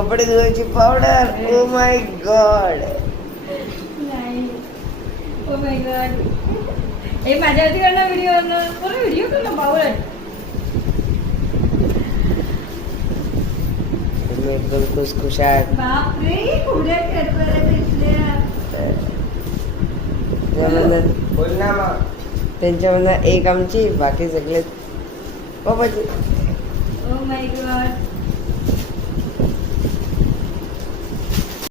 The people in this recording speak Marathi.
कपडे धुवायची पावडर. Oh my God. नाही. Oh my God. हे माझ्यावरती करणार व्हिडिओ कर ना बावळट. तुम्ही एकदम खुशखुशाल. बापरे पुढे बोल ना मग. त्यांच्यामधनं एक आमची, बाकी सगळे पप्पाची. Oh my God.